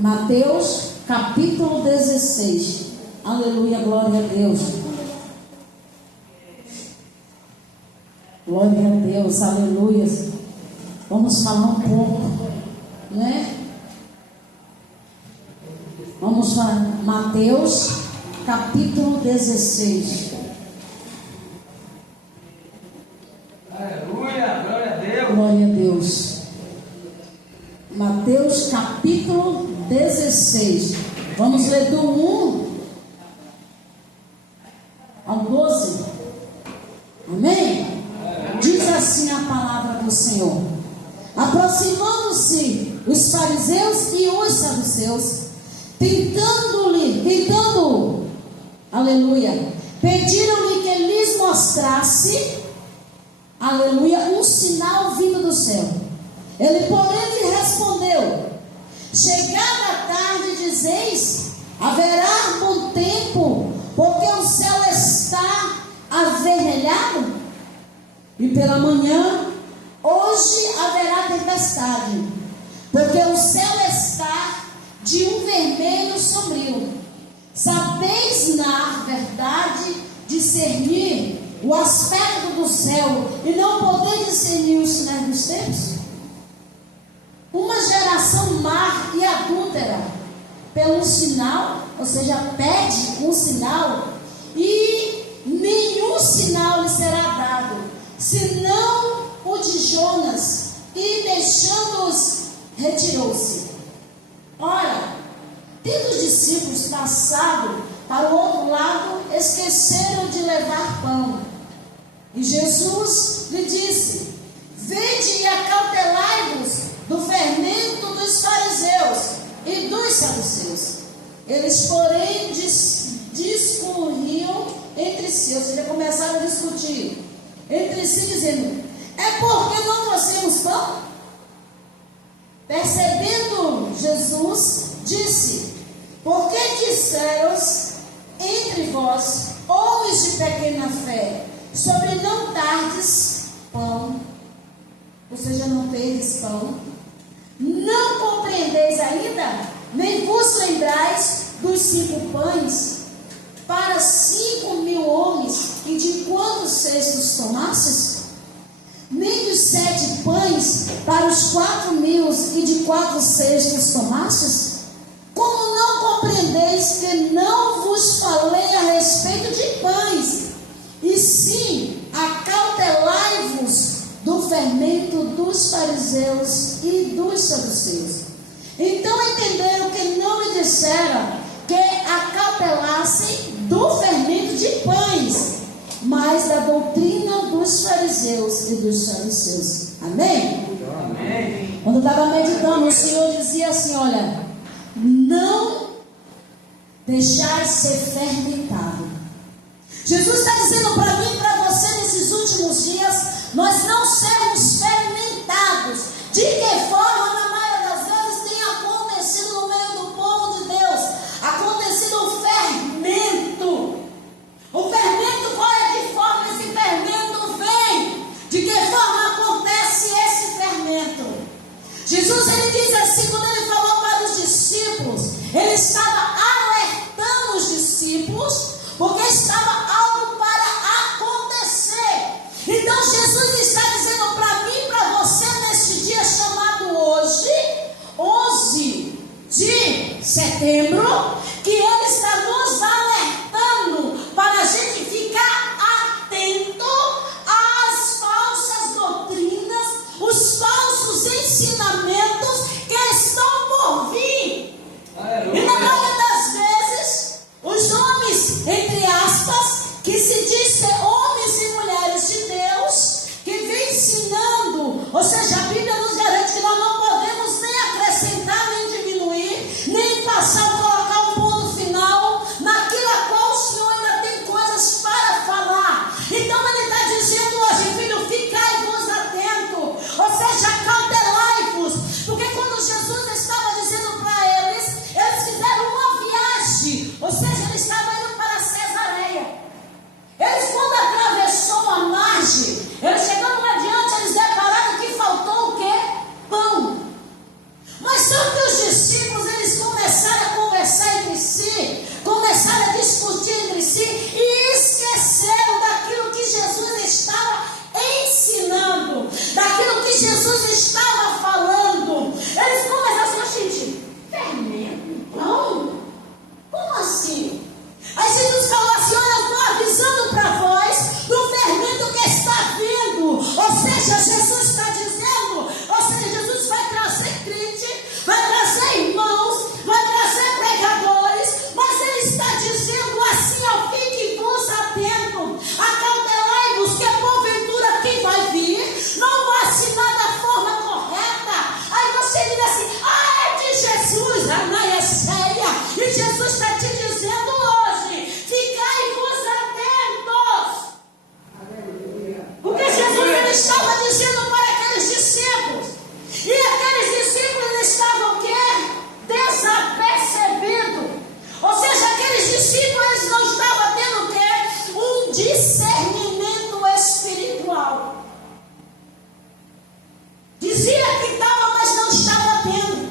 Mateus capítulo 16. Aleluia, glória a Deus. Glória a Deus, aleluia. Vamos falar um pouco, né? Vamos falar Mateus capítulo 16. Aleluia, glória a Deus. Glória a Deus. Mateus capítulo 16. Vamos ler do 1 ao 12. Amém? Diz assim a palavra do Senhor: aproximando-se os fariseus e os saduceus, aleluia, pediram-lhe que lhes mostrasse, aleluia, um sinal vindo do céu. Ele, porém, lhe respondeu: chegada a tarde, dizeis, haverá bom tempo, porque o céu está avermelhado? E pela manhã, hoje haverá tempestade, porque o céu está de um vermelho sombrio. Sabeis, na verdade, discernir o aspecto do céu, e não podeis discernir os sinais dos tempos? Uma geração má e adúltera, pelo sinal, ou seja, pede um sinal, e nenhum sinal lhe será dado, senão o de Jonas, e deixando-os, retirou-se. Ora, tendo os discípulos passado para o outro lado, esqueceram de levar pão. E Jesus lhe disse: vede e acautelai-vos do fermento dos fariseus e dos saduceus. Eles, porém, discorriam entre si, ou seja, começaram a discutir entre si, dizendo: é porque não trouxemos pão? Percebendo Jesus, disse: por que disseros entre vós, homens de pequena fé, sobre não dardes pão? Ou seja, não tendes pão? Não compreendeis ainda? Nem vos lembrais dos 5 pães para 5.000 homens, e de quantos cestos tomastes? Nem dos 7 pães para os 4.000, e de 4 cestos tomastes? Como não compreendeis que não vos falei a respeito de pães, e sim acautelai-vos do fermento dos fariseus e dos saduceus? Então entenderam que não lhe disseram que acautelassem do fermento de pães, mas da doutrina dos fariseus e dos saduceus. Amém? Amém. Quando eu estava meditando, o Senhor dizia assim: olha, não deixar ser fermentado. Jesus está dizendo para mim e para você nesses últimos dias, nós não sermos fermentados. De que forma? Na maioria das vezes tem acontecido no meio do povo de Deus, acontecido o fermento. O fermento, qual é de forma esse fermento vem? De que forma acontece esse fermento? Jesus, ele diz assim, quando ele falou para os discípulos, ele estava alertando os discípulos, porque estava algo para acontecer. Então Jesus está dizendo para mim e para você neste dia chamado hoje, 11 de setembro, que ele está nos alertando para a gente ficar atento às falsas doutrinas, os falsos ensinamentos que estão por vir. Aleluia. E na maioria das vezes, os homens, entre aspas, que se diz ser homens e mulheres de Deus, que vem ensinando, ou seja, a Bíblia nos garante que nós não podemos nem acrescentar, nem diminuir, nem passar ou colocar ele estava dizendo para aqueles discípulos. E aqueles discípulos estavam o quê? Desapercebidos. Ou seja, aqueles discípulos não estavam tendo o quê? Um discernimento espiritual. Dizia que estava, mas não estava tendo.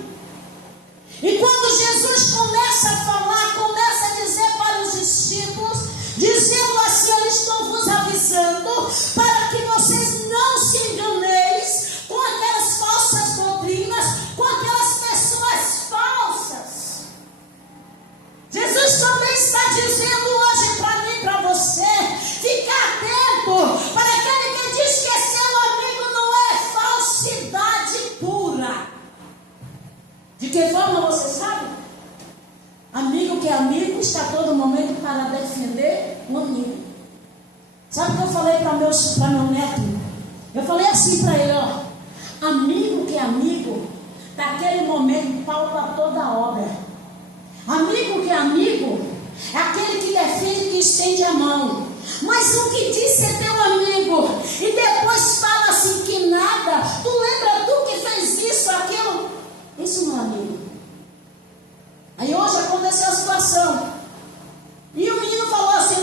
E quando Jesus começa a falar, começa a dizer para os discípulos, dizendo assim: eu estou vos avisando para que vocês não se enganeis com aquelas falsas doutrinas, com aquelas pessoas falsas. Jesus também está dizendo hoje para mim e para você, ficar atento para aquele que diz que seu amigo não é falsidade pura. De que forma você sabe? Amigo que é amigo está a todo momento para defender um amigo. Sabe o que eu falei para meu neto? Eu falei assim para ele, ó: amigo que é amigo, naquele momento palpa toda a obra. Amigo que é amigo é aquele que defende, que estende a mão. Mas o que diz ser teu amigo e depois fala assim que nada, tu lembra tu que fez isso, aquilo? Isso não é amigo. Aí hoje aconteceu a situação. E o menino falou assim,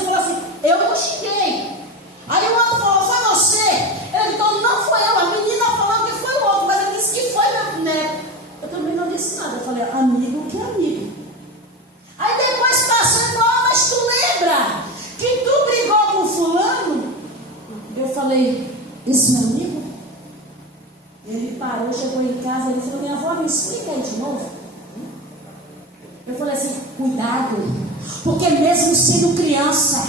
eu não xinguei. Aí o outro falou, foi você? Ele falou, não foi eu. A menina falou que foi o outro, mas ele disse que foi meu neto. Eu também não disse nada. Eu falei, amigo que é amigo. Aí depois passou e falou, mas tu lembra que tu brigou com fulano? Eu falei, esse meu amigo? Ele parou, chegou em casa, ele falou, minha avó, me explica aí de novo. Eu falei assim, cuidado, porque mesmo sendo criança,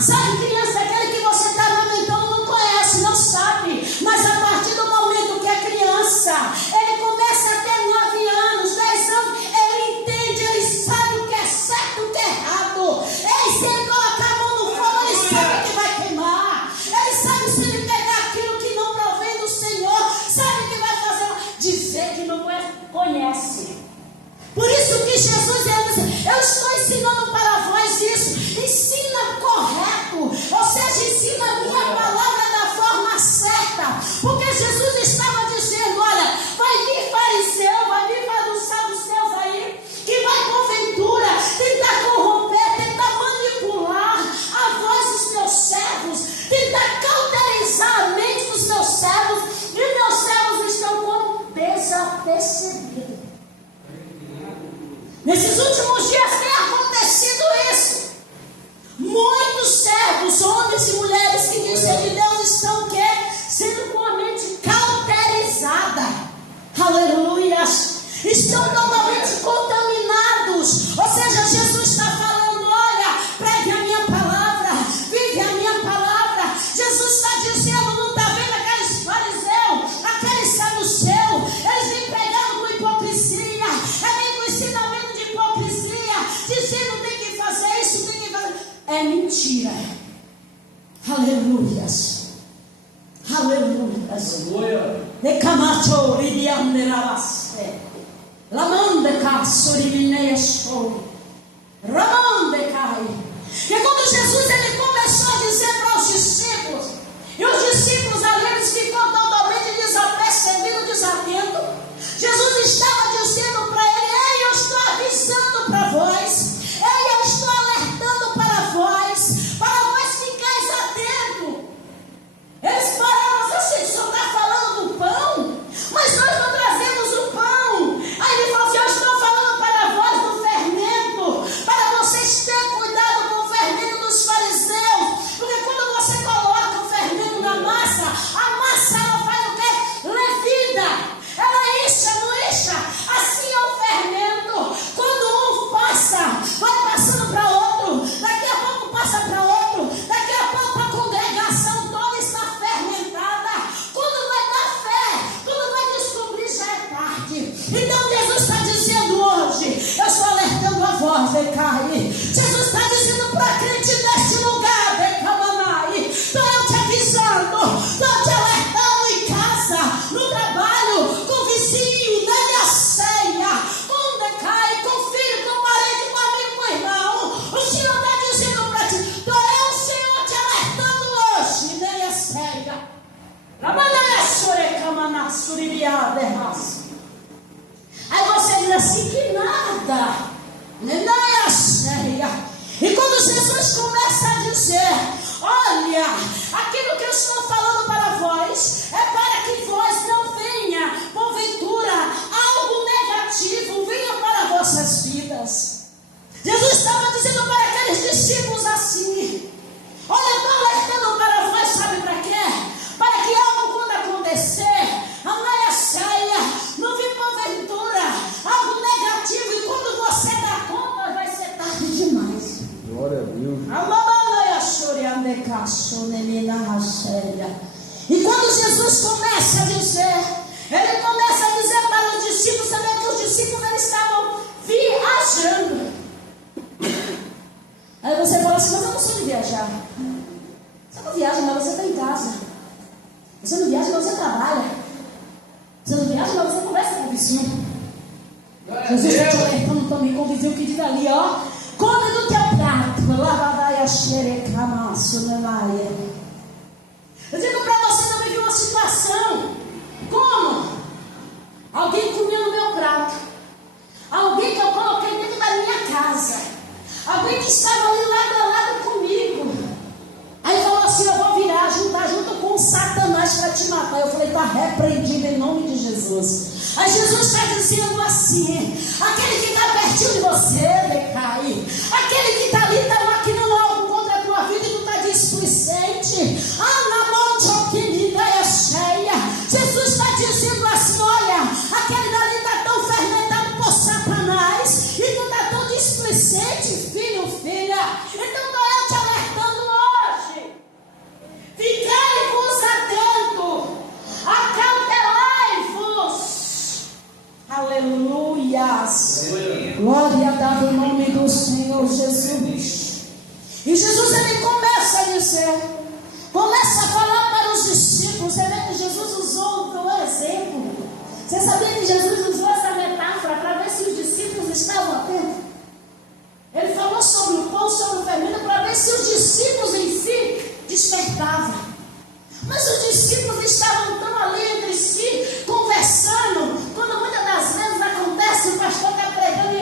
sabe, criança, aquele que você está amamentando não conhece, não sabe, mas a partir do momento que é criança, ele começa a ter 9 anos, 10 anos, ele entende, ele sabe o que é certo, o que é errado. Se ele colocar a mão no fogo, ele sabe que vai queimar, ele sabe se ele pegar aquilo que não provém do Senhor, sabe que vai fazer, dizer que não conhece. Por isso que Jesus disse, eu estou ensinando para vós isso, ensina correto, ou seja, ensina a minha palavra da forma certa, porque Jesus estava dizendo, olha, vai vir fariseu, vai vir saduceus aí, que vai porventura tentar corromper, tentar manipular a voz dos meus servos, tentar cauterizar a mente dos meus servos, e meus servos estão como desapercebidos. Nesses últimos dias tem acontecido isso. Muitos servos, homens e mulheres que dizem de Deus estão o quê? Sendo com a mente cauterizada. Aleluias. Estão totalmente contaminados. Ou seja, Jesus está falando, olha, pregue a minha palavra, vive a minha palavra. Jesus está dizendo, não está vendo aqueles fariseus, aqueles saduceus, eles vêm pregando com hipocrisia, vem com ensinamento de hipocrisia, dizendo tem que fazer isso, tem que fazer. É mentira. Aleluias. Aleluias. De camacho ribianderabase. Lamande caso ribineesco. Ramande cai. E quando Jesus ele começou a dizer para os discípulos, e os discípulos ali eles ficam totalmente desapercebidos, desatentos. Jesus estava dizendo para ele, ei, eu estou avisando para vós, ei, eu estou alertando para vós ficais atentos. Eles pararam assim, o senhor está falando do pão, mas nós não trazemos o pão. Aí ele falou assim, eu estou falando para vós do fermento, para vocês terem cuidado Aí você diz assim, que nada. Não é a cheia. E quando Jesus começa a dizer, olha, aquilo que eu estou falando para vós, é para que vós não venha, porventura, algo negativo venha para vossas vidas. Jesus estava dizendo para aqueles discípulos assim, olha, eu estou alertando para vós, sabe para quê? Para que algo quando acontecer, a noia saia, não vem porventura, algo negativo, e quando você dá conta, vai ser tarde demais. Glória a Deus. E quando Jesus começa a dizer, ele começa a dizer para os discípulos também, que os discípulos eles estavam viajando. Aí você fala assim, mas eu não sou de viajar. Você não viaja, mas você está em casa. Você não viaja, mas você trabalha. Você não viaja, mas você conversa com o vizinho. Jesus está te alertando também com o vizinho que diz ali, ó, come do teu prato, lavadaia xerecamaço, nenaia. Eu digo para você também de uma situação, como? Alguém comia no meu prato, alguém que eu coloquei dentro da minha casa, alguém que estava ali lado a lado comigo, aí falou assim, eu vou virar, juntar junto com o Satanás para te matar. Eu falei, está repreendido em nome de Jesus. Aí Jesus está dizendo assim, aquele que está pertinho de você, decai, aquele que está ali, está maquinando algo contra a tua vida e tu está displicente, na mão querida é cheia. Jesus está dizendo assim, olha, aquele dali está tão fermentado por Satanás e tu está tão displicente, filho, filha. Então estou eu te alertando hoje, ficai-vos atento, acautelai-vos. Aleluias. Glória a Deus em nome do Senhor Jesus. E Jesus ele começa a dizer, começa a falar para os discípulos. Você vê que Jesus usou um exemplo. Você sabia que Jesus usou essa metáfora para ver se os discípulos estavam atentos? Ele falou sobre o pão, sobre o fermento, para ver se os discípulos em si despertavam. Mas os discípulos estavam tão ali entre si, conversando. Quando muitas das vezes acontece, o pastor está pregando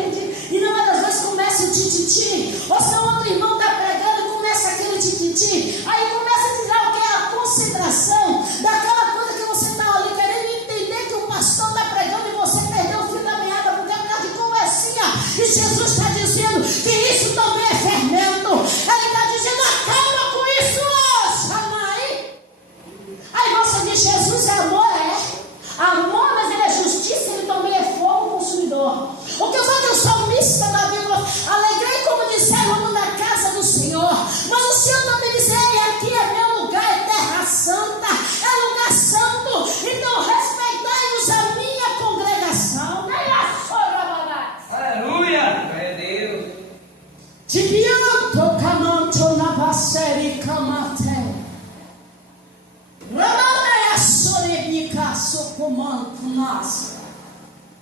e não das vezes começa o tititi, ou se o outro irmão está pregando e começa aquele tititi, aí começa a tirar o que é a consideração daquela coisa que você está ali querendo entender que o pastor está pregando e você perdeu o fio da meada porque é por de conversinha. E Jesus está dizendo que isso também é fermento. Ele está dizendo, acaba com isso hoje, amai. Aí você diz, Jesus é amor, amor, mas ele é justiça, ele também é fogo consumidor. O que eu falo que o salmista da Bíblia, alegrei como disseram na casa do Senhor, mas o Senhor também diz, aqui é meu lugar, é terra santa, é lugar santo, então respeitai-vos a minha congregação. Aleluia! Glória a Deus! Tibianto camanto na vasseri camate. Ramana sorebica socomanto nas.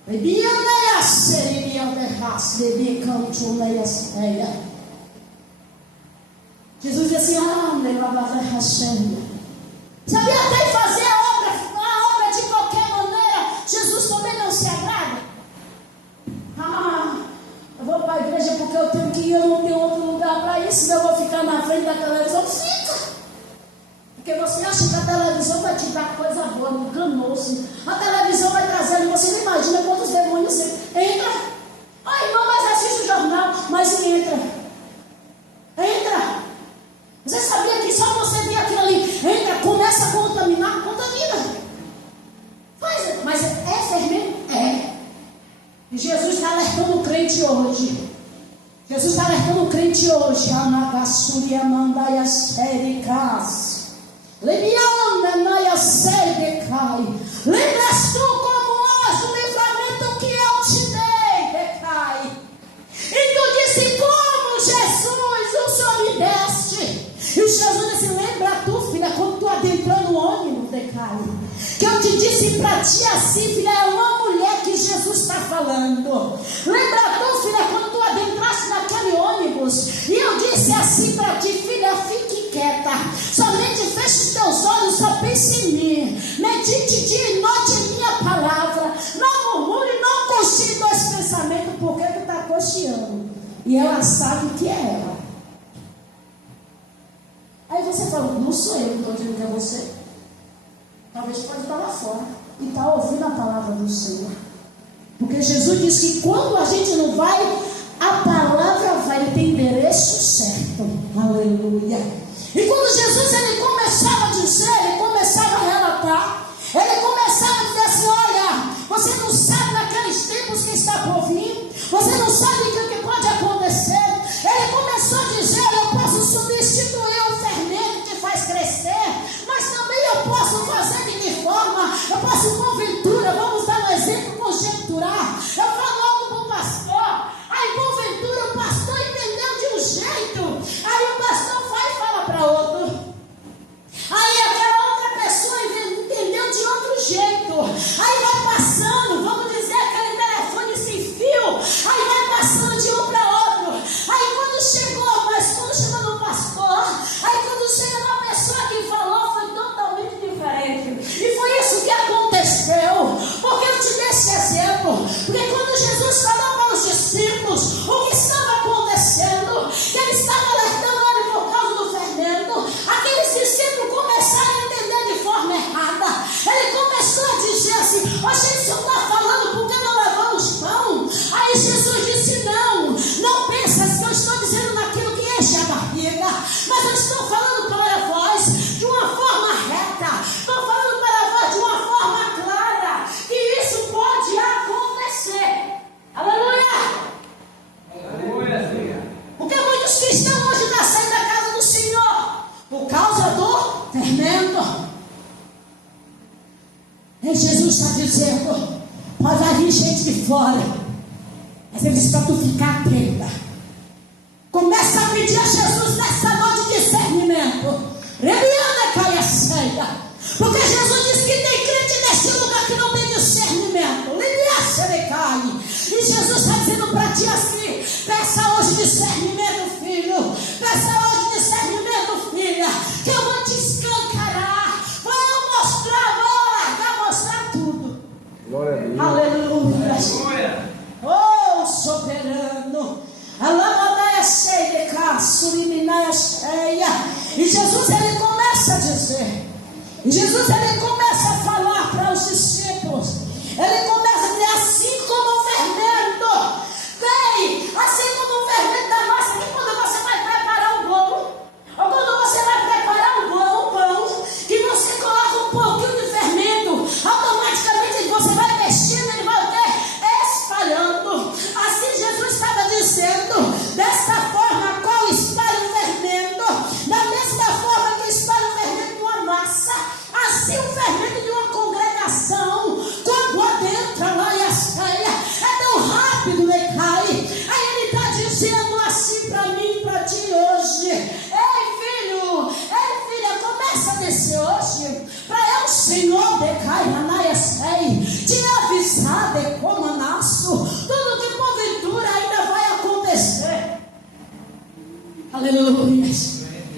Bebiana seria de raça de bicanto na esfera. Jesus disse assim, levava a cheia. Sabia até fazer a obra de qualquer maneira. Jesus também não se agrada. Eu vou para a igreja porque eu tenho que ir, eu não tenho outro lugar para isso. Eu vou ficar na frente da televisão. Fica! Porque você acha que a televisão vai te dar coisa boa, enganoso. A televisão vai trazendo, você não imagina quantos demônios entra. Irmão, mas assiste o jornal, mas entra. Entra. Você sabia que só você vê aquilo ali, entra, começa a contaminar, contamina. Mas é fermento? É. E Jesus está alertando o crente hoje. Jesus está alertando o crente hoje. Anagassuri Amandaya Sericas. Lebianda Naya Sericai. Lembras tu como hoje o livramento que eu te dei, Decai? E tu disse como Jesus, o Senhor me deste. E o Jesus disse, lembra tu, filha, quando tu adentrou no ônibus, Decai, que eu te disse para ti assim, filha, é uma mulher que Jesus está falando. Lembra tu, filha, quando tu adentraste naquele ônibus, e eu disse assim para ti, filha, fique quieta, somente feche teus olhos, só pense em mim, medite dia e noite E ela sabe que é ela. Aí você fala, não sou eu que estou dizendo que é você. Talvez pode estar lá fora e está ouvindo a palavra do Senhor. Porque Jesus disse que quando a gente não vai, a palavra vai ter endereço certo. Aleluia. E quando Jesus ele começava a dizer, ele começava a relatar, ele começava a dizer assim, olha, você não sabe naqueles tempos que está por vir, você não sabe o que pode acontecer. Ele começou a dizer, eu posso substituir o fermento que faz crescer, mas também eu posso fazer de que forma? Eu posso porventura, vamos dar um exemplo, conjecturar. Eu falo algo para o pastor, aí porventura o pastor entendeu de um jeito, aí o pastor vai e fala para outro. Aí aquela outra pessoa entendeu de outro jeito. Aí vai passando, vamos dizer, aquele telefone sem fio. Aí vai passando de um para outro. Aí quando chegou no pastor, aí quando chega na pessoa que falou, foi totalmente diferente. E foi isso que aconteceu. Porque eu te dei esse exemplo. Porque quando Jesus falou para os discípulos o que estava acontecendo, que ele estava alertando ele por causa do fermento, aqueles discípulos começaram a entender de forma errada. Ele começou a dizer assim, ó gente, o senhor está falando porque não levamos pão? Aí Jesus disse, não pensa que eu estou dizendo naquilo que enche a barriga, mas eu estou falando para vós de uma forma reta, estou falando para vós de uma forma clara, que isso pode acontecer. Aleluia! Aleluia. Porque muitos cristãos hoje estão saindo da casa do Senhor por causa do fermento. E Jesus está dizendo, pode vir gente de fora, mas ele diz para tu ficar atenta. Começa a pedir a Jesus nessa noite discernimento. Porque Jesus disse que tem crente nesse lugar que não tem discernimento. E Jesus está dizendo para ti assim, peça hoje discernimento, filho. Peça hoje discernimento, filha, que eu vou te escancarar. Vou mostrar, vou largar, mostrar tudo. Glória a Deus. Aleluia. Aleluia. Oh, soberano. A lâmpada cheia de caço, liminar cheia. E Jesus ele começa a dizer. E Jesus ele começa a falar para os discípulos. Ele começa a dizer assim como o fermento. Vem, assim como o fermento da massa, que quando você vai preparar um bolo, ou quando você vai preparar um pão, que você coloca um pouquinho de fermento, automaticamente você vai mexendo, ele vai o quê? Espalhando. Assim Jesus estava dizendo, desta forma qual espalha o fermento, da mesma forma que espalha o fermento de uma massa, assim o fermento de uma congregação, quando adentra lá e a ceia, é tão rápido que cai. Aí ele está dizendo assim para mim e para ti hoje, ei filha, começa a descer hoje, para eu, Senhor, decai, anaia, sei, te avisar de como nasço, tudo que porventura ainda vai acontecer. Aleluia.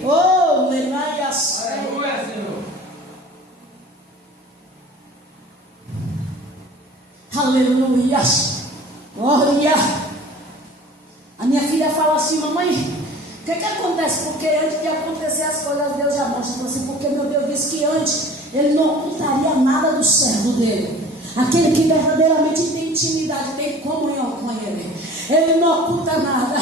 Oh, anaia, sei. Aleluia, Senhor. Aleluia. Glória. A minha filha fala assim, mamãe, o que acontece? Porque antes de acontecer as coisas, Deus já mostra assim, porque meu Deus disse que antes ele não ocultaria nada do servo dele. Aquele que verdadeiramente tem intimidade, tem comunhão com ele. Ele não oculta nada.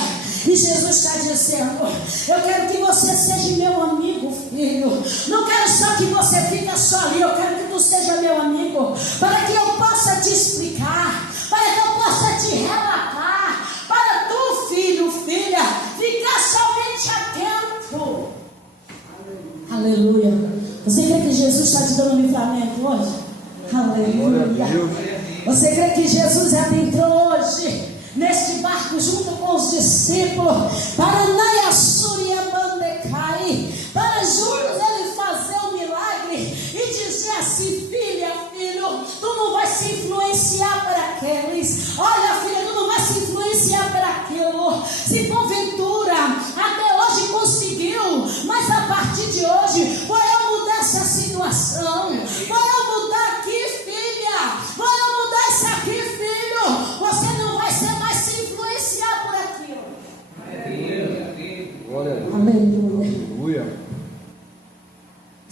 E Jesus está dizendo, eu quero que você seja meu amigo, filho. Não quero só que você fique só ali, eu quero que tu seja meu amigo, para que eu possa te explicar, para que eu possa te relatar, para tu, filho, filha, ficar somente atento. Aleluia. Você crê que Jesus está te dando livramento hoje? Aleluia. Você crê que Jesus adentrou hoje neste barco junto com os discípulos para para juntos ele fazer um milagre e dizer assim, filha, filho, tu não vai se influenciar por aqueles. Olha, filha, tu não vai se influenciar por aquilo. Se porventura até hoje conseguiu, mas a partir de hoje vou eu mudar essa situação, vou eu mudar aqui, filha, vou eu mudar isso aqui, filho. Você não vai ser mais se influenciar por aquilo.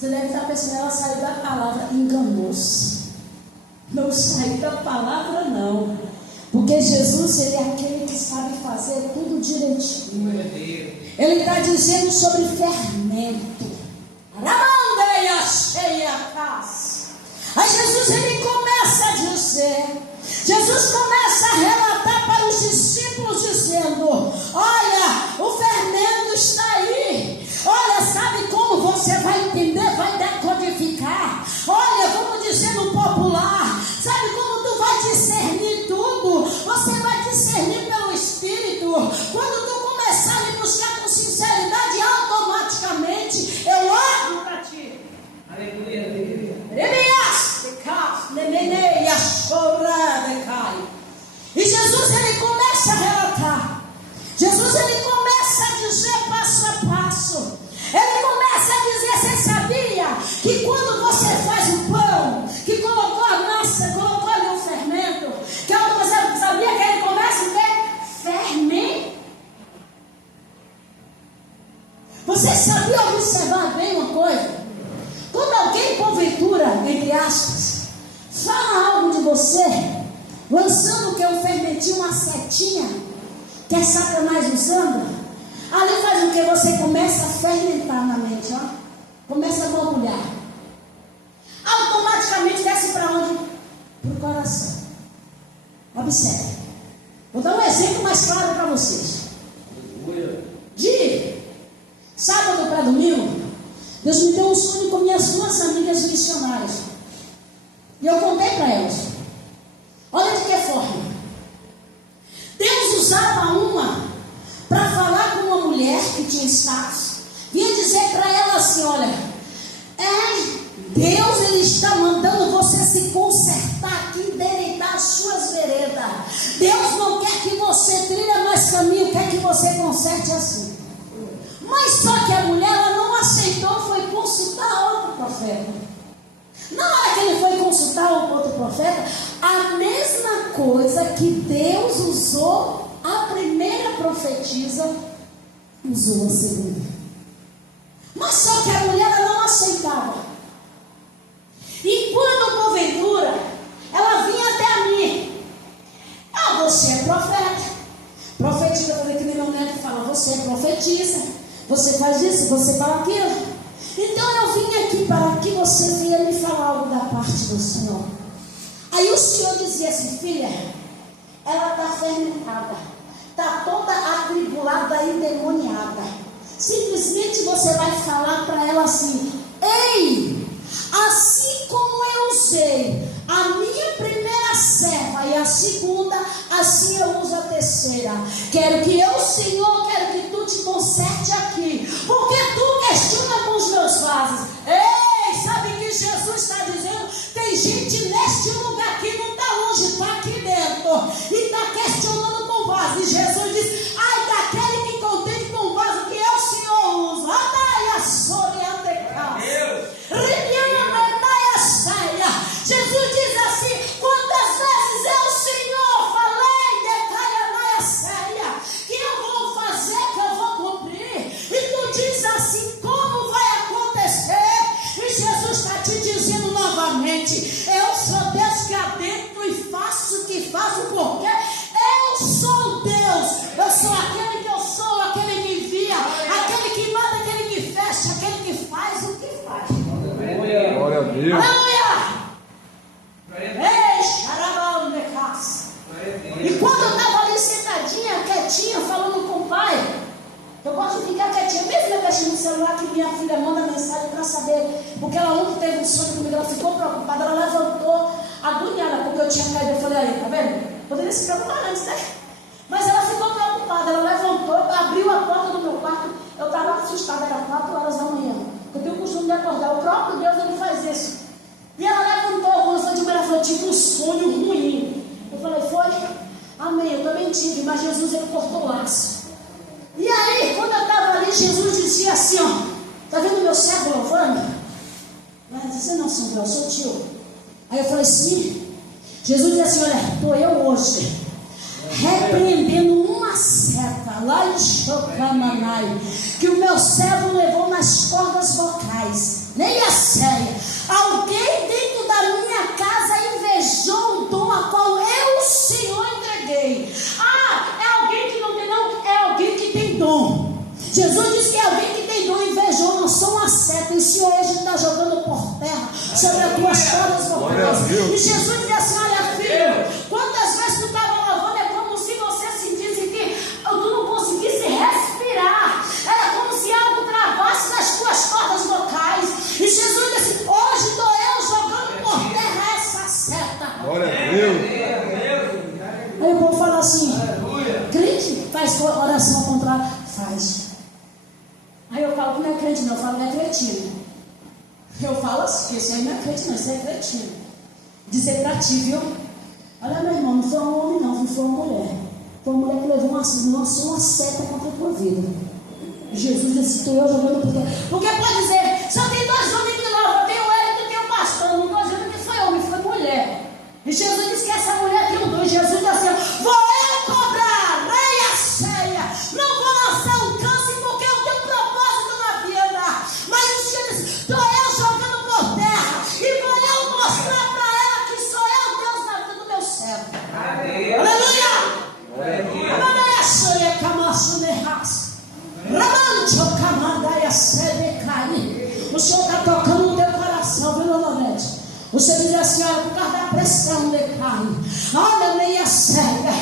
Você deve estar pensando, ela saiu da palavra, enganou-se. Não saiu da palavra, não. Porque Jesus, ele é aquele que sabe fazer tudo direitinho. Ele está dizendo sobre fermento. Aí Jesus, ele começa a dizer, Jesus começa a relatar para os discípulos dizendo: olha, o fermento está aí. Olha, sabe como você vai entender, vai decodificar? Olha, vamos dizer no popular, sabe como tu vai discernir tudo? Você vai discernir pelo Espírito. Quando tu começar a me buscar com sinceridade, automaticamente eu abro para ti. Aleluia. E Jesus, ele começa a relatar. Jesus, ele começa a dizer passo a passo. Ele começa a dizer: você sabia que quando você faz o pão, que colocou a massa, colocou ali o fermento, que você sabia que ele começa a ter fermento? Você sabia observar bem uma coisa? Quando alguém, porventura, entre aspas, fala algo de você, lançando o que? Um fermentinho, uma setinha, que é Satanás usando, ali faz o que? Você começa a fermentar na mente, ó. Começa a borbulhar. Automaticamente desce para onde? Para o coração. Observe. Vou dar um exemplo mais claro para vocês. De sábado para domingo, Deus me deu um sonho com minhas duas amigas missionárias. E eu contei para elas. Olha de que forma. Deus usava uma para falar com uma mulher que tinha status. Vinha dizer para ela assim: olha, Deus, ele está mandando você se consertar aqui, endireitar as suas veredas. Deus não quer que você trilhe mais caminho, quer que você conserte assim. Mas só que a mulher, ela não aceitou, foi consultar outro profeta. Na hora que ele foi consultar outro profeta, a mesma coisa que Deus usou a primeira profetisa, usou a segunda. Mas só que a mulher, ela não aceitava. E quando porventura ela vinha até mim: você é profeta. Profetiza, eu falei que nem meu neto fala: você é profetiza. Você faz isso, você fala aquilo. Então eu vim aqui para que você venha me falar algo da parte do Senhor. Aí o Senhor dizia assim: filha, ela está fermentada, está toda atribulada, endemoniada. Simplesmente você vai falar para ela assim: ei, assim como eu usei a minha primeira serva e a segunda, assim eu uso a terceira. Quero que eu, Senhor, quero que tu te conserte aqui, porque tu questiona com os meus vasos. Ei, sabe que Jesus está dizendo? Tem gente neste lugar que não está longe, está aqui dentro e está questionando com vaso. E Jesus diz: ai daquele que contente com o vaso que eu, Senhor, uso. Jesus diz assim: quantas vezes eu, Senhor, falei que eu vou fazer, que eu vou cumprir, e tu diz assim: como vai acontecer? E Jesus está te dizendo novamente: eu sou Deus que adentro e faço o que faço, porque eu sou Deus. Eu sou aquele que eu sou, aquele que envia, aquele que manda, aquele que fecha, aquele que faz o que faz. Glória a Deus. Aleluia! Ei, xarabão de casa. E quando eu estava ali sentadinha, quietinha, falando com o pai, eu gosto de ficar quietinha, mesmo eu mexendo no celular, que minha filha manda mensagem para saber, porque ela ontem teve um sonho comigo, ela ficou preocupada, ela levantou agoniada, porque eu tinha caído. Eu falei: aí, tá vendo? Poderia se preocupar antes, né? Mas ela ficou preocupada, ela levantou, abriu a porta do meu quarto. Eu estava assustada, era 4 horas da manhã. Eu tenho o costume de acordar, o próprio Deus, ele faz isso. E ela levantou, quando de manhã, ela falou: tive um sonho ruim. Eu falei: foi? Amém, eu também tive, mas Jesus, ele cortou o laço. E aí, quando eu estava ali, Jesus dizia assim: ó, tá vendo meu servo louvando? Ela disse: não, Senhor, eu sou tio. Aí eu falei: sim. Jesus disse assim: olha, estou eu hoje repreendendo uma seta lá em Chocamanai, que o meu servo levou nas cordas vocais. nem a séria. Alguém dentro da minha casa invejou o dom a qual eu, o Senhor, entreguei. É alguém que não tem, não, é alguém que tem dom. Jesus disse que é alguém que tem dom e invejou, não são uma seta. E o Senhor hoje está jogando por terra sobre as tuas cordas vocais. E Jesus disse assim: olha, filho, quantas vezes tu estava lavando, é como se você sentisse que tu não conseguisse respirar. Era como se algo travasse nas tuas cordas vocais. E Jesus disse: hoje estou eu jogando por terra essa seta. Glória a Deus. Aí o povo fala assim: crente faz oração contrária? Faz. Aí eu falo que não é crente não, eu falo que é cretino. Eu falo assim, que esse aí não é crente não, esse é cretino. Dizer pra ti, viu? Olha, meu irmão, não foi um homem não, foi uma mulher. Foi uma mulher que levou uma seta contra a tua vida. Jesus disse: estou eu jogando por terra. Porque pode dizer, só tem dois homens que louvam, tem o Hélio e tem o pastor. Não estou dizendo que foi homem, foi mulher. E Jesus disse que essa mulher tem dois. Jesus disse assim: vou eu cobrar, leia séria, não vou lançar um câncer porque eu tenho propósito na vida. Mas o Senhor disse: estou eu jogando por terra e vou eu mostrar para ela que sou eu Deus na vida do meu servo. Aleluia! Aleluia! Séria camaço de raça. O Senhor está tocando no teu coração, viu, Lorete? Você diz assim: olha, por causa da pressão, decai. Olha, meia cega.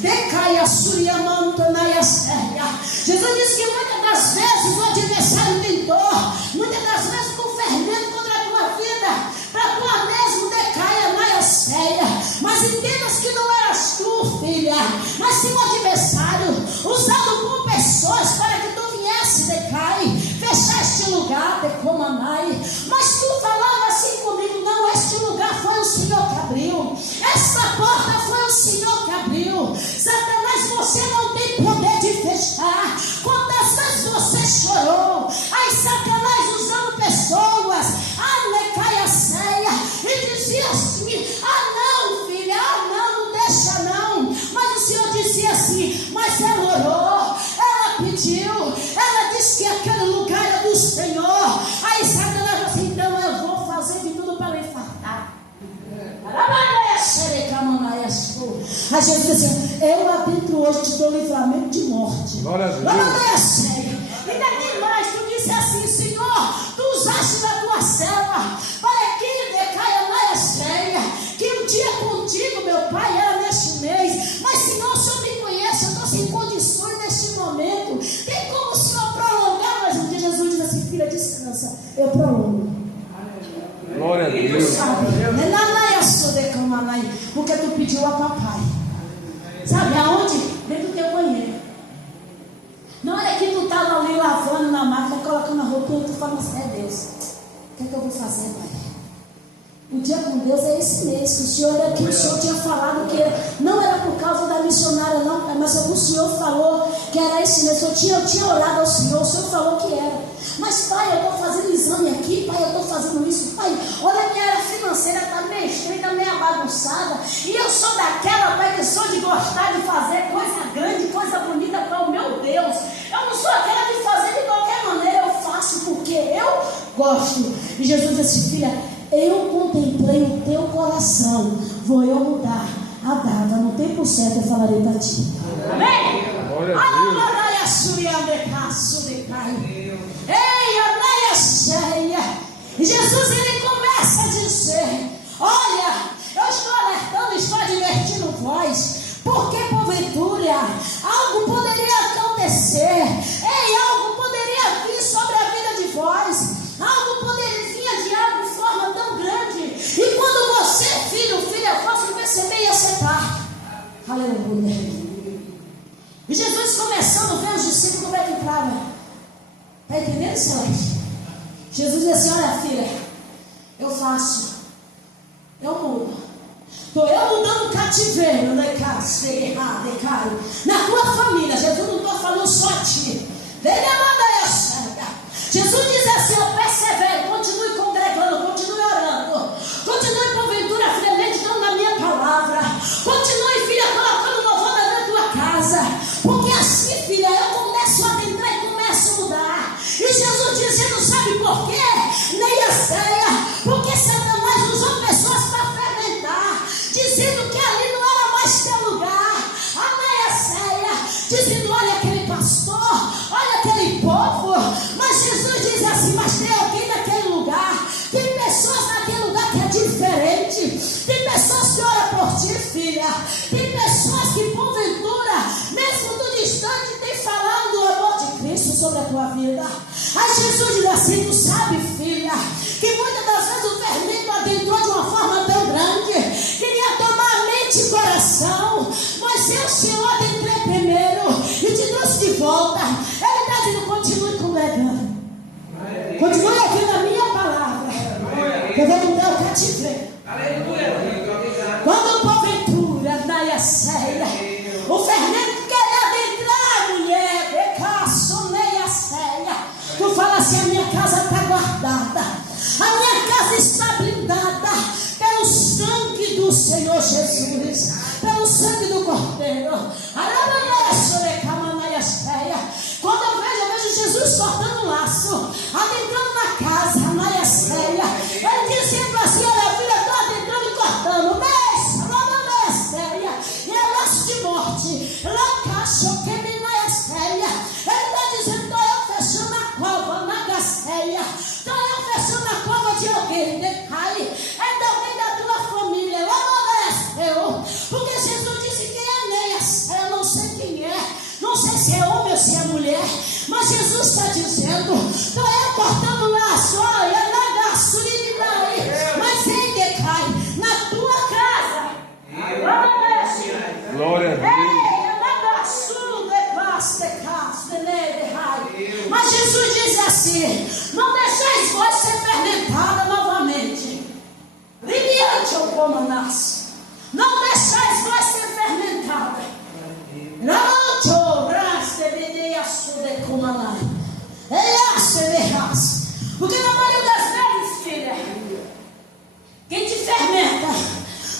Decai a suria manta, meia cega. Jesus disse que muitas das vezes o adversário tentou, muitas das vezes com fermento contra a tua vida, para tua mesmo decaia, meia cega. Mas entendas que não eras tu, filha, mas sim o adversário, usado por pessoas para que tu viesse, decai, fechar este lugar, decomanai. Mas tu falava assim comigo: não, este lugar foi o Senhor que abriu, esta porta foi o Senhor que abriu. Satanás, você não tem poder de fechar. Quantas vezes você chorou? Aí Satanás usando pessoas, decai a ceia, e dizia assim: não, filha, não deixa não. Mas o Senhor dizia assim: mas ela orou, ela pediu, ela disse que aquele lugar era do Senhor. Aí Satanás disse: então eu vou fazer de tudo para infartar. Aí Jesus disse assim: eu lá dentro hoje te dou livramento de morte. Glória a Deus. E daqui mais tu disse assim: Senhor, tu usaste da tua serva para que decaia lá a ceia, que um dia contigo, meu pai, era neste mês. Mas Senhor, o Senhor me conhece, eu estou sem condições neste momento. Tem como o Senhor prolongar mais um dia? Jesus diz assim: filha, descansa, eu prolongo. Glória a Deus. Porque tu pediu a papai. Sabe aonde? Dentro do teu banheiro. Na hora que tu estava ali lavando na máquina, colocando a roupinha, tu fala assim: é Deus, o que é que eu vou fazer, pai? O dia com Deus é esse mês. Que o Senhor aqui, o Senhor tinha falado que não era por causa da missionária, não, mas o Senhor falou que era esse mês. Eu tinha orado ao Senhor, o Senhor falou que era. Mas pai, eu estou fazendo exame aqui, pai, eu estou fazendo isso, pai, olha a minha área financeira está meio estreita, meio bagunçada, e eu sou daquela, pai, que sou de gostar de fazer coisa grande, coisa bonita para o meu Deus. Eu não sou aquela de fazer de qualquer maneira, eu faço porque eu gosto. E Jesus disse: filha, eu contemplei o teu coração, vou eu mudar a data, no tempo certo eu falarei para ti. Amém? Glória a Deus. Ei, a ceia. E Jesus, ele começa a dizer: olha, eu estou alertando, estou advertindo vós, porque porventura algo poderia acontecer. Ei, algo poderia vir sobre a vida de vós, algo poderia vir de algo de forma tão grande, e quando você, filho, filha, fosse perceber e acertar. Aleluia. E Jesus começando a ver os discípulos como é que entrava. Está entendendo, Celeste? Jesus disse assim: olha, filha, eu faço, eu mudo. Estou eu mudando o cativeiro, na tua família. Jesus não está falando só a ti. Jesus diz assim: eu persevero, continue congregando, continue orando, continue porventura, filha, meditando na minha palavra, continue, filha, colocando louvor na tua casa, porque assim, filha, eu começo a adentrar e começo a mudar. E Jesus dizendo: sabe por quê? Nem por ti, filha. Tem pessoas que porventura, mesmo do distante, tem falado do amor de Cristo sobre a tua vida. Aí Jesus diz assim: tu sabe, filha, que muitas das vezes o fermento adentrou de uma forma tão grande, queria tomar a mente e coração, mas eu, Senhor, adentrei primeiro e te trouxe de volta. Ele está dizendo: continue congregando, continue ouvindo a minha palavra, que eu vou mudar o cativeiro. Quando porventura, Naia Ceia, o fermento quer adentrar, mulher, Becaço, Neia Ceia, tu fala assim: a minha casa está guardada, a minha casa está blindada pelo sangue do Senhor Jesus, pelo sangue do Cordeiro. Quando eu vejo Jesus cortando o laço, adentrando na casa, Naia Ceia, ele dizendo assim: olha, filha, estou adentrando e cortando, e é laço de morte, ele está dizendo: estou eu fechando a cova, na gaceia, estou eu fechando a cova de alguém, decai, é de alguém da tua família, porque Jesus disse: quem é Neia? Eu não sei quem é, não sei se é homem ou se é mulher, mas Jesus está dizendo: estou eu cortando o laço, olha, na gasolina, mas em decai, na tua casa. Glória a Deus. Mas Jesus diz assim: não deixeis vós ser fermentada novamente. Brilhante ou como nasce. Não deixeis vós ser fermentada. Porque na maioria das vezes, filha, quem te fermenta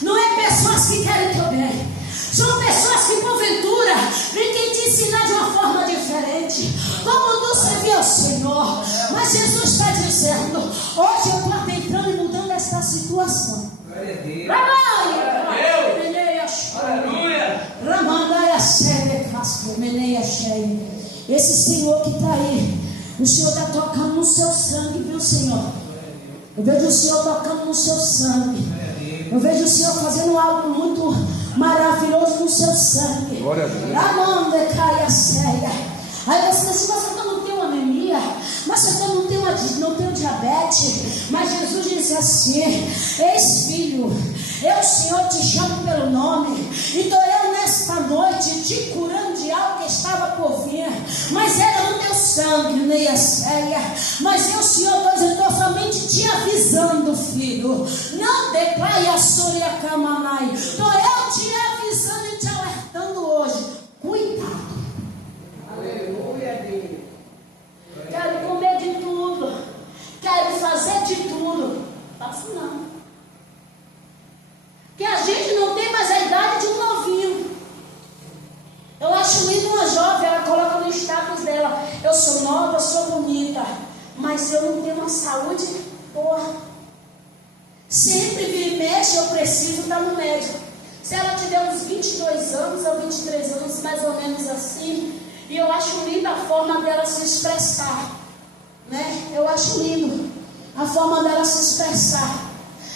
não é pessoas que querem teu bem, são pessoas que porventura vêm te ensinar de uma forma diferente, como tu servir ao Senhor. Mas Jesus está dizendo: hoje eu estou adentrando e mudando essa situação. Esse Senhor que está aí, o Senhor está tocando no seu sangue, viu, Senhor? Eu vejo o Senhor tocando no seu sangue. Eu vejo o Senhor fazendo algo muito maravilhoso no seu sangue. Glória a Deus. Aí você diz assim: mas eu não tenho anemia, mas eu não tenho diabetes. Mas Jesus disse assim: eis, filho, eu, Senhor, te chamo pelo nome, e estou eu nesta noite te curando de algo que estava por vir, mas era no teu sangue, Neia Ceia. Mas eu, Senhor, estou somente te avisando, filho, não declaie a Soria Camanai. Estou eu te avisando e te alertando hoje: cuidado. Aleluia, Deus. Quero comer de tudo, quero fazer de tudo. Faço não. Que a gente não tem mais a idade de um novinho. Eu acho lindo uma jovem, ela coloca no status dela: eu sou nova, sou bonita, mas eu não tenho uma saúde boa. Sempre vira e mexe, eu preciso estar no médico. Se ela tiver uns 22 anos ou 23 anos, mais ou menos assim, e eu acho linda a forma dela se expressar, né? Eu acho lindo a forma dela se expressar.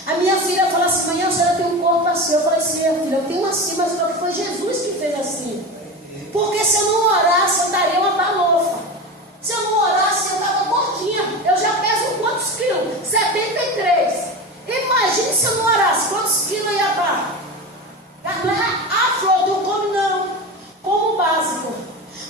A minha filha fala assim: mãe, a senhora tem um corpo assim. Eu falei assim: minha filha, eu tenho assim, mas foi Jesus que fez assim. Porque se eu não orasse, eu daria uma balofa. Se eu não orasse, eu estava gordinha. Eu já peso quantos quilos? 73. Imagine se eu não orasse, quantos quilos eu ia dar? A flor não come não, como básico.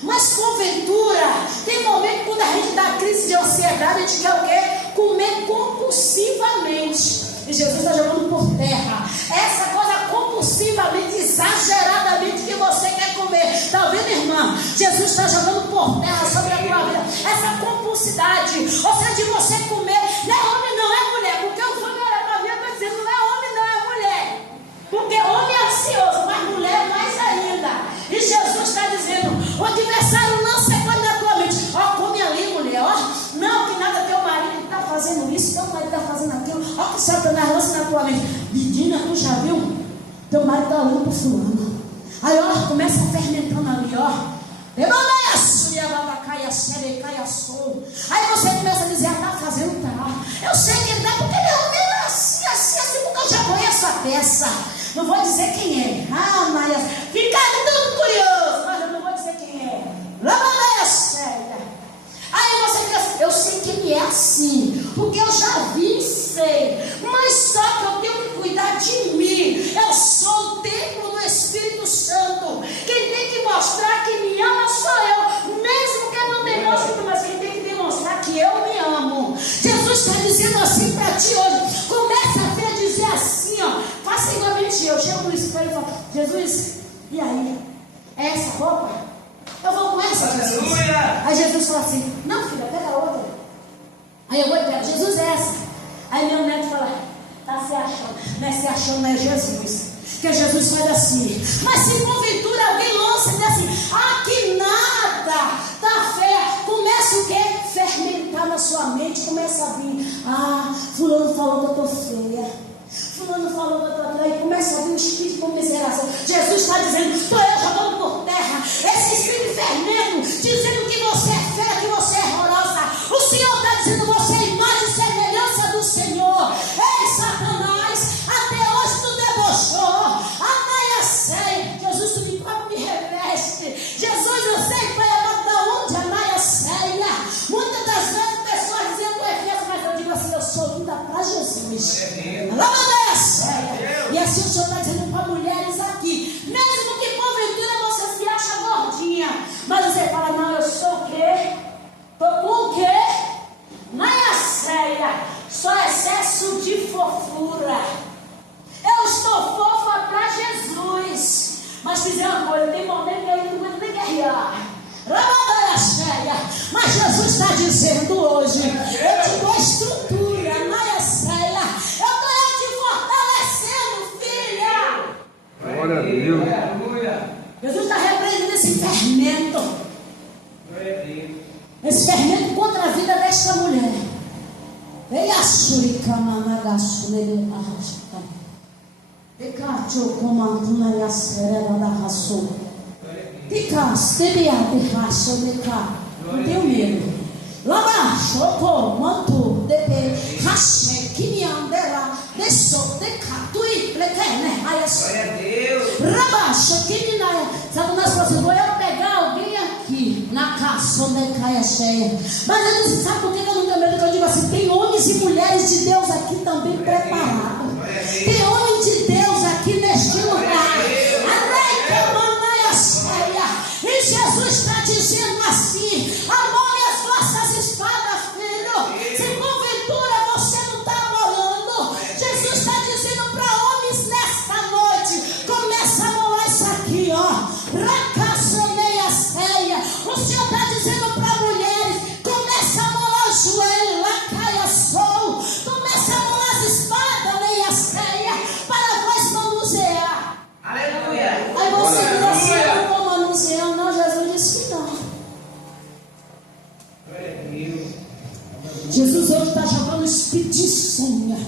Mas porventura, tem momento quando a gente dá crise de ansiedade, a gente quer o quê? Comer compulsivamente. E Jesus está jogando por terra essa coisa compulsivamente, exageradamente que você quer comer. Está vendo, irmã? Jesus está jogando por terra sobre a tua vida essa compulsidade, ou seja, de você comer. Não é homem, não é mulher. Porque eu fui olhar para a vida e dizendo: não é homem, não é mulher. Porque homem é ansioso, mas mulher mais ainda. E Jesus está dizendo: o adversário não se pode na tua mente. Ó, come ali, mulher. Ó, não, que nada, teu marido está fazendo isso, teu marido está fazendo aquilo. Ó, que Satanás lança na tua mente. Didina, tu já viu? Teu marido está olhando para o fulano. Aí, ó, começa fermentando ali, ó. Aí você começa a dizer: ah, está fazendo tal. Eu sei que ele dá, porque ele é homem assim, porque eu já conheço a peça. Não vou dizer quem é. Ah, Maria, fica tudo curioso, mas eu não vou dizer quem é. Lavandeia séria. Aí você fica assim, eu sei que ele é assim, porque eu já vi e sei. Mas só que eu tenho que cuidar de mim. Eu sou o templo do Espírito Santo. Quem tem que mostrar que me ama sou eu. Mesmo que eu não demonstre, mas quem tem que demonstrar que eu me amo. Jesus está dizendo assim para ti hoje. Começa a dizer assim, ó. Faça igualmente eu. Chego no espelho e falo, Jesus, e aí? É essa roupa? Eu vou com essa, Jesus. Aí Jesus fala assim, não filha, pega a outra. Aí eu vou e pego, Jesus, é essa. Aí meu neto fala, tá se achando. Não é se achando, não é Jesus. Porque Jesus faz assim. Mas se porventura alguém lança e diz assim, que nada, tá feia. Começa o quê? Fermentar na sua mente, começa a vir. Fulano falou que eu tô feia. Fulano falou que eu tô feia. Aí começa a vir um espírito de comiseração. Jesus está dizendo, estou eu jogando por terra. Esse espírito de fermento, dizendo que você é feia, que você é horrorosa. O Senhor está dizendo, você é imagem e semelhança do Senhor. Ei, Satanás, até hoje tu debochou. Jesus, tu me próprio me reveste. Jesus, eu sei que foi amado da onde a Maia ceia. Muitas das vezes pessoas dizendo que é feio, mas eu digo assim, eu sou linda para Jesus. Maia ceia. E assim o Senhor está dizendo para mulheres aqui, mesmo que porventura você se acha gordinha, mas você fala, não, eu sou o quê? Estou com o quê? Maia ceia. Só excesso de fofura. Eu estou fofa para Jesus. Mas fizer uma coisa, tem momento que eu não aguento nem guerrear. Rabadeia cheia. Mas Jesus está dizendo hoje, eu te dou estrutura, Maia ceia. Eu estou te fortalecendo, filha. Glória a Deus. Jesus está repreendendo esse fermento. Esse fermento contra a vida desta mulher. Ei, Açurica, Managaçu, Nele, Arrasca. Ekacho komantuna ya serera da raçou. Tika stebia de raço neka. Não tenho medo. Lama choco mantu depe rache kiniandera deso decatui lekene ayas. Raba choquinina. Sabe nós falamos, vou eu pegar alguém aqui na casa onde cai a cheia. Mas eu não sabe por que eu não tenho medo, que eu digo assim, tem homens e mulheres de Deus aqui também preparados. Tem homens de Deus aqui neste lugar. E Jesus está dizendo assim, amole as vossas espadas, filho. Se porventura você não está amolando, Jesus está dizendo para homens nesta noite, começa a amolar isso aqui, ó. Racaçoneia ceia. O Senhor está dizendo para mulheres, começa a amolar o joelho, lacaia sol. Começa a amolar as espadas, leia ceia, para vós manusear. Aleluia. Aí você diz assim, eu não vou manusear, não. Jesus disse que não. Jesus hoje está jogando espírito de sonha.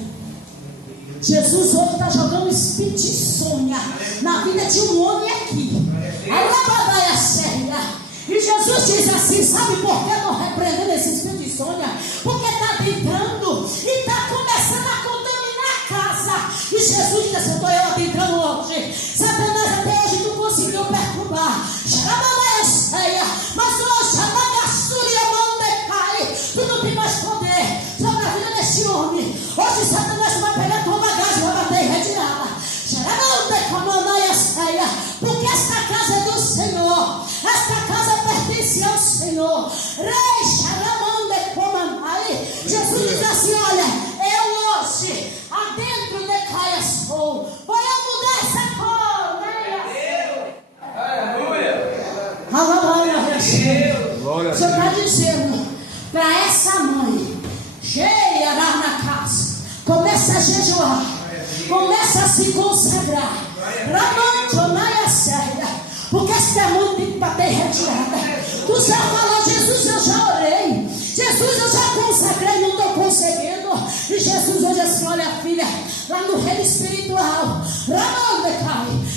Jesus hoje está jogando espírito de sonha na vida de um homem aqui. Alabadaia séria. E Jesus diz assim, sabe por que eu estou repreendendo esse espírito de sonha? Porque está adentrando e está começando a contaminar a casa. E Jesus diz assim, estou eu adentrando hoje. Satanás, até hoje não conseguiu perturbar. Mas hoje a bagaçuria mão decai. Tu não tem mais poder sobre a vida desse homem. Hoje Satanás vai pegar tua bagagem, vai bater e retirar. Porque esta casa é do Senhor. Esta casa pertence ao Senhor. Jesus diz assim, olha, eu hoje adentro decai a sol. Vou eu mudar essa cor, né? Glória a O Senhor está Deus. dizendo para essa mãe, cheia lá na casa, começa a jejuar, começa a se consagrar, porque esse demônio tem que bater retirada. Tu já falou, Jesus, eu já orei, Jesus, eu já consagrei, não estou conseguindo. E Jesus hoje assim, olha filha, lá no reino espiritual,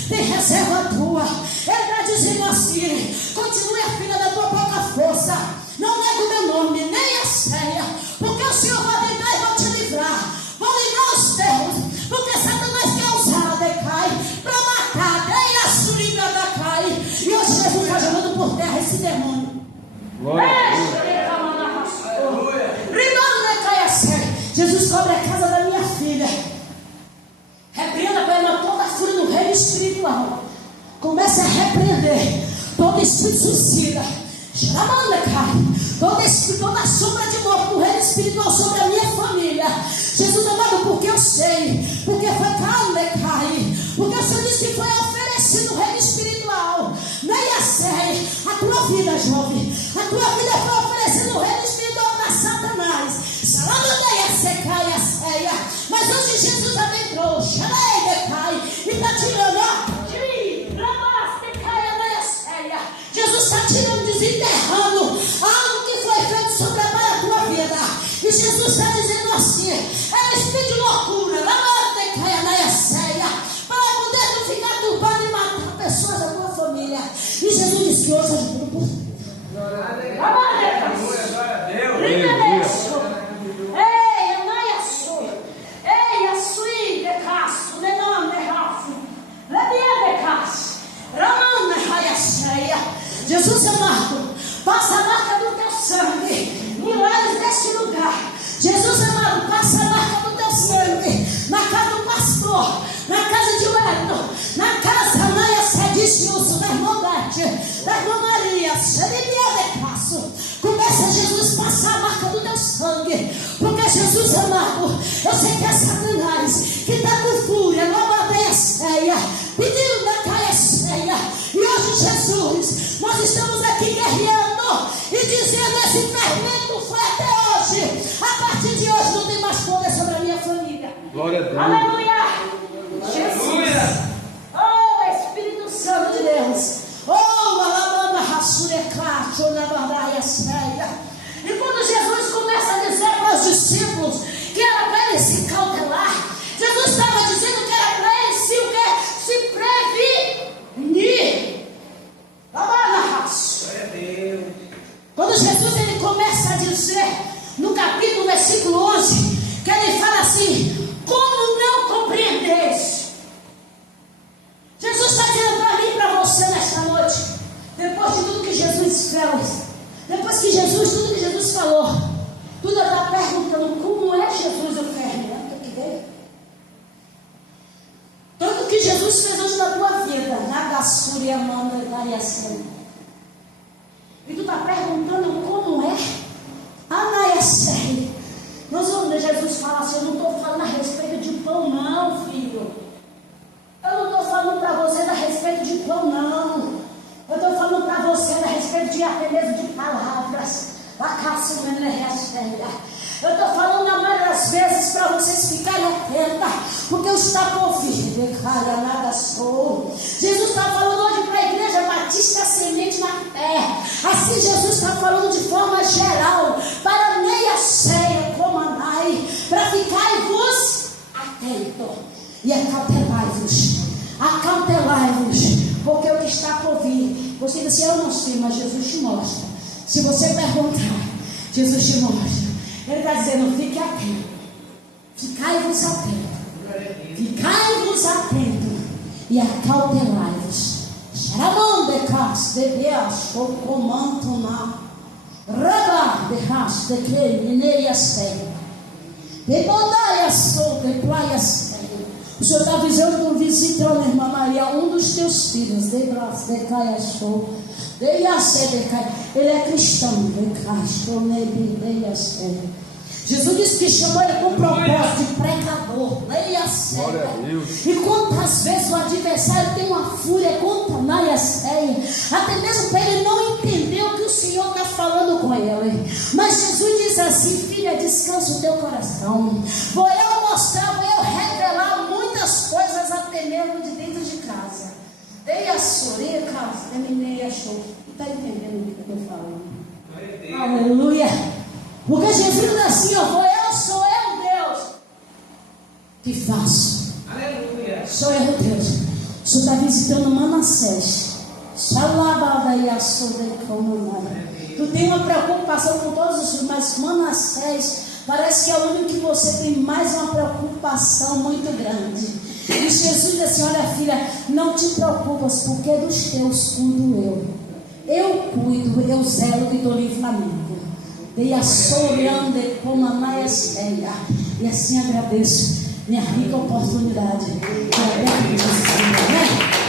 tem reserva tua. Ele está dizendo assim, continue a filha da tua própria força, não nega o meu nome, nem a ceia, porque o Senhor vai tentar e vai te livrar. Vou livrar os teus, porque Satanás quer usar, decai. Jesus cobre a casa da minha filha. Repreenda para ela toda a fúria do reino espiritual. Comece a repreender todo espírito suicida. Toda sombra de morte do reino espiritual sobre a minha família. Jesus amado, porque eu sei, porque foi porque o Senhor disse que foi oferecido o reino espiritual. Nem a série, a tua vida, jovem, a tua vida foi oferecida no reino espiritual para Satanás. Mas hoje Jesus adentrou, e está tirando, Jesus está tirando, desenterrando algo que foi feito sobre a tua vida. E Jesus está dizendo assim: é espírito de loucura, para poder tu ficar turbado e matar pessoas da tua família. E Jesus disse que hoje ajuda por Glória a Deus. Jesus amado, passa a marca do teu sangue, milagres deste lugar. Jesus amado, passa a marca do teu sangue na casa do pastor, na casa de Wellington, na casa de Gilson, da irmã Beth, da irmã Maria. Começa, Jesus, passar a marca do teu sangue, porque Jesus amado, eu sei que é Satanás que está com fúria, pedindo da caia ceia. E hoje, Jesus, nós estamos aqui guerreando e dizendo: esse fermento foi até hoje. A partir de hoje não tem mais poder sobre a minha família. Glória a Deus. Aleluia. Jesus. Oh, Espírito Santo de Deus. Oh, alabanda rassurecacho, alabandaia ceia. E quando Jesus começa a dizer para os discípulos que era para eles se cautelar, Jesus estava dizendo que era para eles se prevenir. Quando Jesus ele começa a dizer no capítulo, versículo 11, que ele fala assim: como não compreendeis? Jesus está dizendo para mim e para você nesta noite, depois de tudo que Jesus fez, depois que Jesus, tudo que Jesus falou, tudo está perguntando como é Jesus o fermento que veio. Tudo que Jesus fez hoje na tua vida, nada súria, manda, variação. E tu está perguntando como é? Anaiacei. Nós vamos, Jesus fala assim: eu não estou falando a respeito de pão, não, filho. Eu não estou falando para você a respeito de pão, não. Eu estou falando para você a respeito de até mesmo de palavras. Eu estou falando na maioria das vezes para vocês ficarem atentos, porque eu estou por vir. Jesus está falando hoje para a igreja Batista Semente na terra. Assim Jesus está falando de forma geral para meia ceia, comandai, para ficar-vos atentos e acautelai-vos. Acautelai-vos, porque o que está por vir, você diz assim: eu não sei, mas Jesus te mostra. Se você perguntar, Jesus te mostra. Ele está dizendo: fique atento, ficai-vos atentos, ficai-vos atentos e acautelai-vos. Xaramondecas de Deus, o comando na Rabá de ras de que mineia sei, de mandaia sou de praia sei. O Senhor está dizendo: visitando, irmã Maria, um dos teus filhos, de braço de caia sou. Ele é cristão. Jesus disse que chamou ele com propósito de pregador. E quantas vezes o adversário tem uma fúria contra nós, até mesmo para ele não entender o que o Senhor está falando com ele. Mas Jesus diz assim: filha, descansa o teu coração. Vou eu mostrar, vou eu revelar muitas coisas até mesmo de dentro de casa. Dei a soreia, casa, terminei a show. Está entendendo o que eu estou falando? Aleluia. Porque Jesus diz assim: sou eu Deus que faço. Aleluia. Sou eu Deus. O Senhor está visitando Manassés. Tu tem uma preocupação com todos os filhos, mas Manassés parece que é o único que você tem mais uma preocupação muito grande. E Jesus diz assim: olha, filha, não te preocupas, porque dos teus cuido eu. eu cuido, eu zelo de todo livramento. E a soleande como a maia cheia. E assim agradeço minha rica oportunidade. Amém?